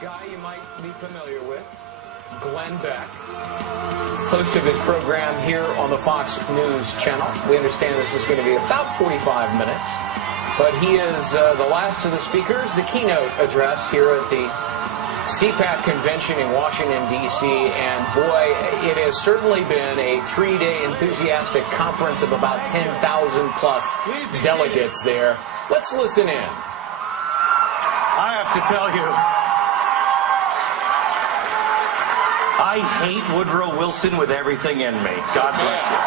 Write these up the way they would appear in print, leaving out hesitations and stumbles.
guy you might be familiar with, Glenn Beck, host of his program here on the Fox News channel. We understand this is going to be about 45 minutes, but he is the last of the speakers, the keynote address here at the CPAC convention in Washington, D.C., and boy, it has certainly been a three-day enthusiastic conference of about 10,000 plus delegates there. Let's listen in. I have to tell you, I hate Woodrow Wilson with everything in me. God bless you.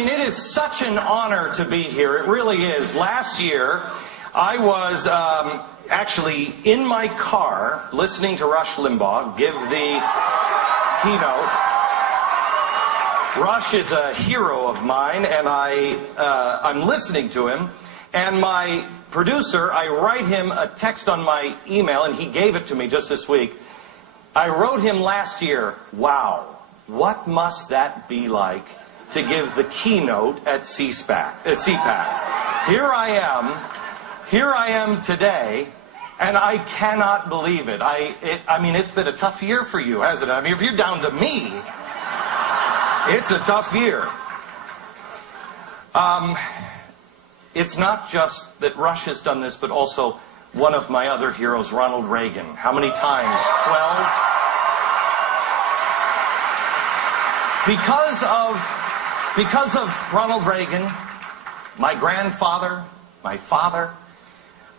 It is such an honor to be here. It really is. Last year, I was actually in my car listening to Rush Limbaugh give the keynote. Rush is a hero of mine, and I'm listening to him. And my producer, I write him a text on my email, and he gave it to me just this week. I wrote him last year, wow, what must that be like to give the keynote at CPAC. Here I am today, and I cannot believe it. It's been a tough year for you, hasn't it? I mean, if you're down to me, it's a tough year. It's not just that Rush has done this, but also one of my other heroes, Ronald Reagan. How many times? 12? Because of Ronald Reagan, my grandfather, my father,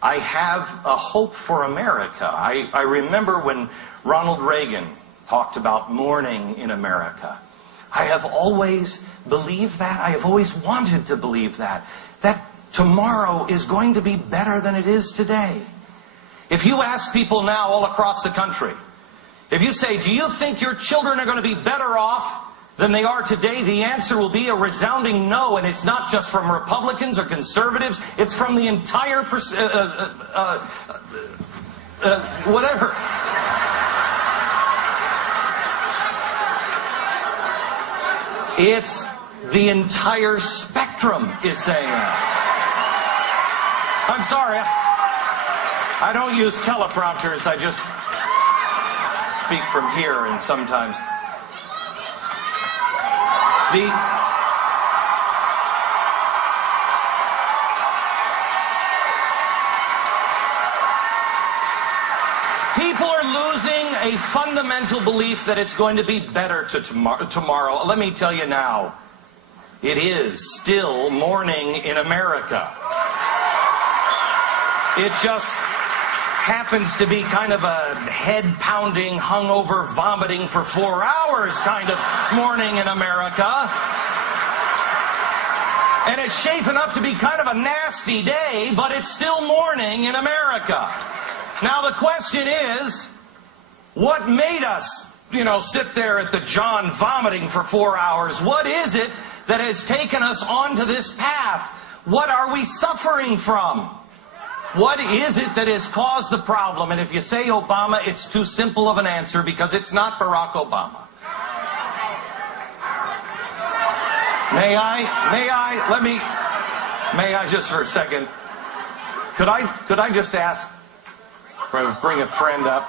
I have a hope for America. I remember when Ronald Reagan talked about mourning in America. I have always believed that. I have always wanted to believe that tomorrow is going to be better than it is today. If you ask people now all across the country, if you say, do you think your children are going to be better off than they are today, the answer will be a resounding no, and it's not just from Republicans or conservatives, it's from the entire whatever. It's the entire spectrum is saying that. I'm sorry, I don't use teleprompters, I just speak from here, and sometimes people are losing a fundamental belief that it's going to be better tomorrow. Let me tell you now, it is still morning in America. It just happens to be kind of a head-pounding, hungover, vomiting for 4 hours kind of morning in America. And it's shaping up to be kind of a nasty day, but it's still morning in America. Now the question is, what made us, sit there at the John vomiting for 4 hours? What is it that has taken us onto this path? What are we suffering from? What is it that has caused the problem? And if you say Obama, it's too simple of an answer because it's not Barack Obama. May I just for a second, could I just ask, bring a friend up?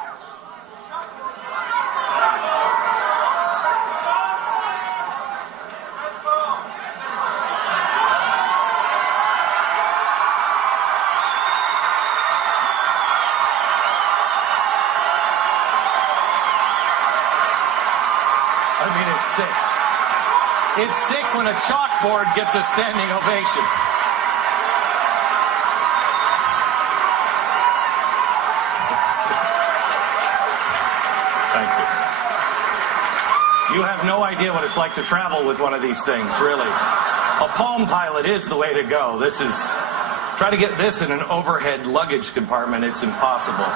It's sick. It's sick when a chalkboard gets a standing ovation. Thank you. You have no idea what it's like to travel with one of these things, really. A Palm Pilot is the way to go. Try to get this in an overhead luggage compartment. It's impossible.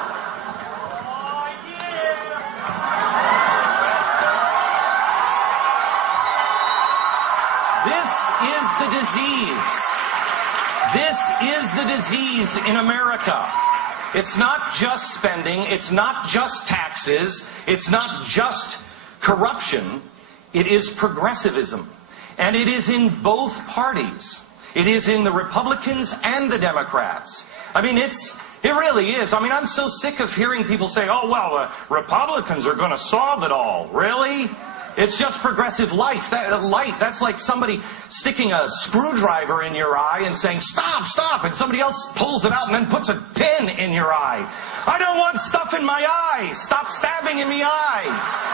The disease. This is the disease in America. It's not just spending, it's not just taxes, it's not just corruption, it is progressivism. And it is in both parties. It is in the Republicans and the Democrats. I mean, it really is. I mean, I'm so sick of hearing people say, oh, well, Republicans are going to solve it all. Really? It's just progressive light. That's like somebody sticking a screwdriver in your eye and saying, stop, stop, and somebody else pulls it out and then puts a pin in your eye. I don't want stuff in my eyes. Stop stabbing in the eyes.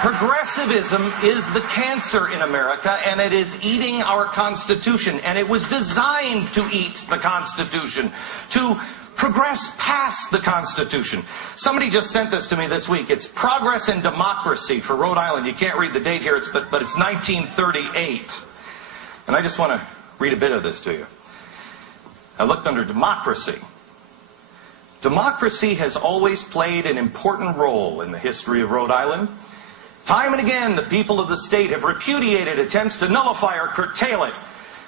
Progressivism is the cancer in America, and it is eating our Constitution. And it was designed to eat the Constitution, to progress past the Constitution. Somebody just sent this to me this week. It's Progress and Democracy for Rhode Island. You can't read the date here, but it's 1938. And I just want to read a bit of this to you. I looked under democracy. Democracy has always played an important role in the history of Rhode Island. Time and again, the people of the state have repudiated attempts to nullify or curtail it.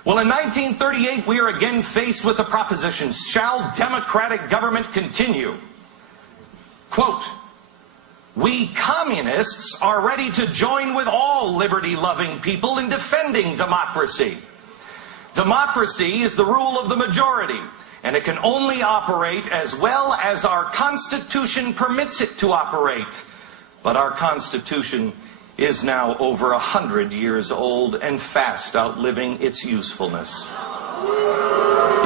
Well, in 1938, we are again faced with the proposition, shall democratic government continue? Quote, we communists are ready to join with all liberty-loving people in defending democracy. Democracy is the rule of the majority, and it can only operate as well as our Constitution permits it to operate. But our Constitution is now over 100 years old and fast outliving its usefulness.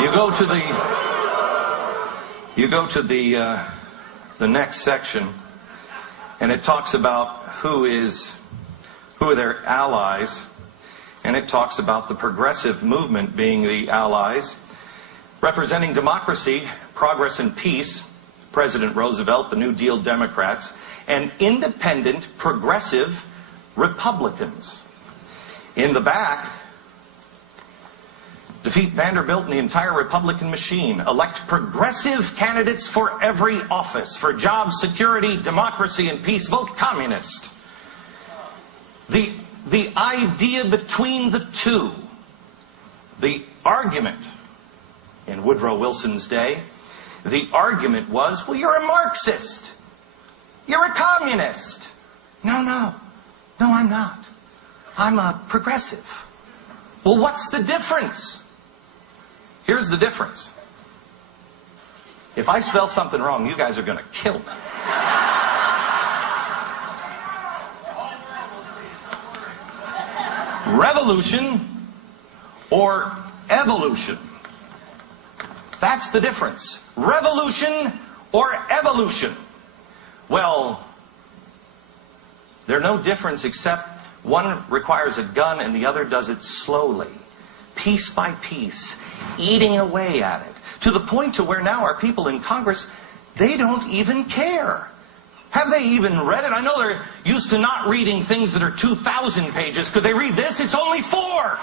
You go to the next section, and it talks about who are their allies, and it talks about the progressive movement being the allies, representing democracy, progress, and peace. President Roosevelt, the New Deal Democrats, and independent progressive Republicans. In the back, defeat Vanderbilt and the entire Republican machine. Elect progressive candidates for every office. For jobs, security, democracy, and peace, vote communist. The idea between the two, the argument in Woodrow Wilson's day, the argument was, well, you're a Marxist. You're a communist. No, I'm not. I'm a progressive. Well, what's the difference? Here's the difference. If I spell something wrong, you guys are going to kill me. Revolution or evolution. That's the difference. Revolution or evolution. Well, they're no difference except one requires a gun and the other does it slowly, piece by piece, eating away at it, to the point to where now our people in Congress, they don't even care. Have they even read it? I know they're used to not reading things that are 2,000 pages. Could they read this? It's only 4.